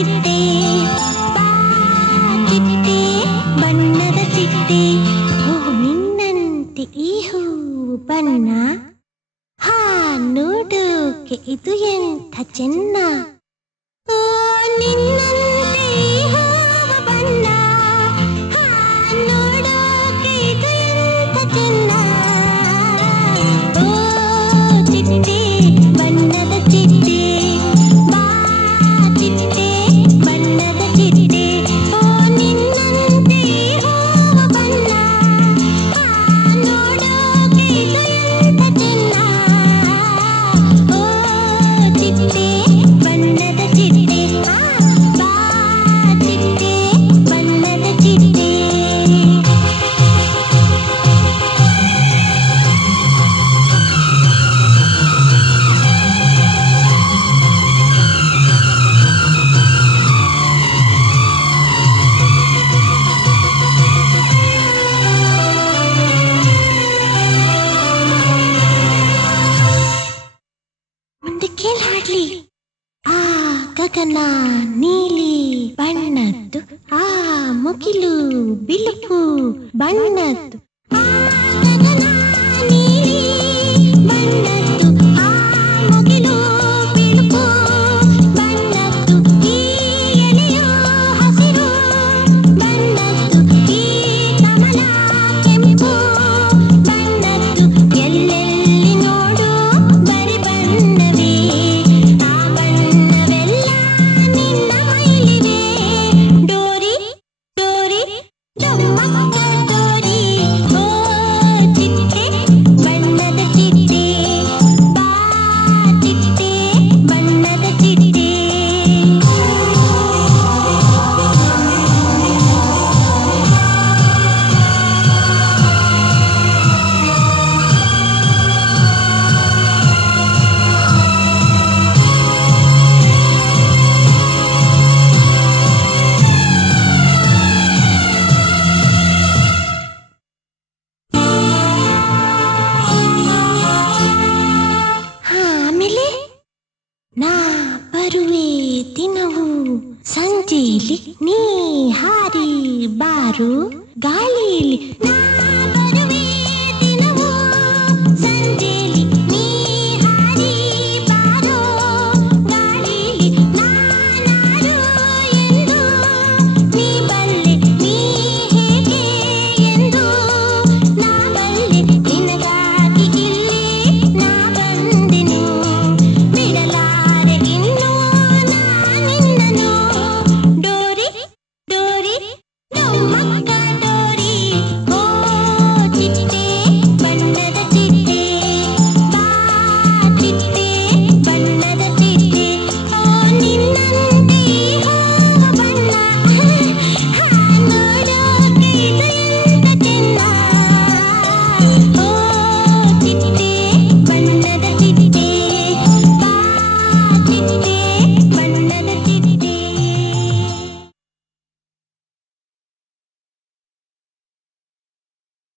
ಚಿಟ್ಟೆ ಬಾ ಚಿಟ್ಟೆ ಬಣ್ಣದ ಚಿಟ್ಟೆ ಓ ನಿನ್ನಂತೆ ಈ ಹೂವು ಬಣ್ಣ ಹಾ ನೋಡೋಕೆ ಇದು ಎಂಥ ಚೆನ್ನ ಓ ನಿನ್ನಂತೆ ಈ ಹೂವು ಬಣ್ಣ ಹಾ ನೋಡೋಕೆ ಇದು ಎಂಥ ಚೆನ್ನ ಓ ಚಿಟ್ಟೆ ಬಣ್ಣದ ಚಿಟ್ಟೆ ಬಾ ಚಿಟ್ಟೆ ಬಣ್ಣದ ಚಿಟ್ಟೆ ಓ ನಿನ್ನಂತೆ ಈ ಹೂವು ಬಣ್ಣ ಹಾ ನೋಡೋಕೆ ಇದು ಎಂಥ ಚೆನ್ನ ಓ ಚಿಟ್ಟೆ ಬಣ್ಣದ ಚಿಟ್ಟೆ ಬಾ ಚಿಟ್ಟೆ ಬಣ್ಣದ ಚಿಟ್ಟೆ ಮುಂದೆ ಕೇಳಿ ಹಾಡ್ಲಿ ಆ ಗಗನ ನೀಲಿ ಬಣ್ಣದ್ದು ಆ ಮುಗಿಲು ಬಿಳುಪು ಬಣ್ಣದ್ದು ಆ ಗಗನ ನೀಲಿ ಬಣ್ಣದ್ದು ಆ ಮುಗಿಲು ಬಿಳುಪು ಬಣ್ಣದ್ದು ಈ ಎಲೆಯು ಹಸಿರು ಬಣ್ಣದ್ದು ಈ ಕಮಲ ಕೆಂಪು ಬಣ್ಣದ್ದು ಎಲ್ಲೆಲ್ಲಿ ನೋಡು ಬರಿ ಬಣ್ಣವೇ ಆ ಬಣ್ಣವೆಲ್ಲ ನಿನ್ನ ಮೈಲಿವೆ ಡೋರಿ ಡೋರಿ ಡಮ್ಮಕ್ಕ ಡೋರಿ ಓ ಚಿಟ್ಟೆ ಬಣ್ಣದ ಚಿಟ್ಟೆ ಬಾ ಚಿಟ್ಟೆ ಬಣ್ಣದ ಚಿಟ್ಟೆ ಆಮೇಲೆ ನಾ ಬರುವೆ ದಿನವು ಸಂಜೆಲಿ ನೀ ಹಾರಿ ಬಾರು ಗಾಳಿಲಿ ನಾ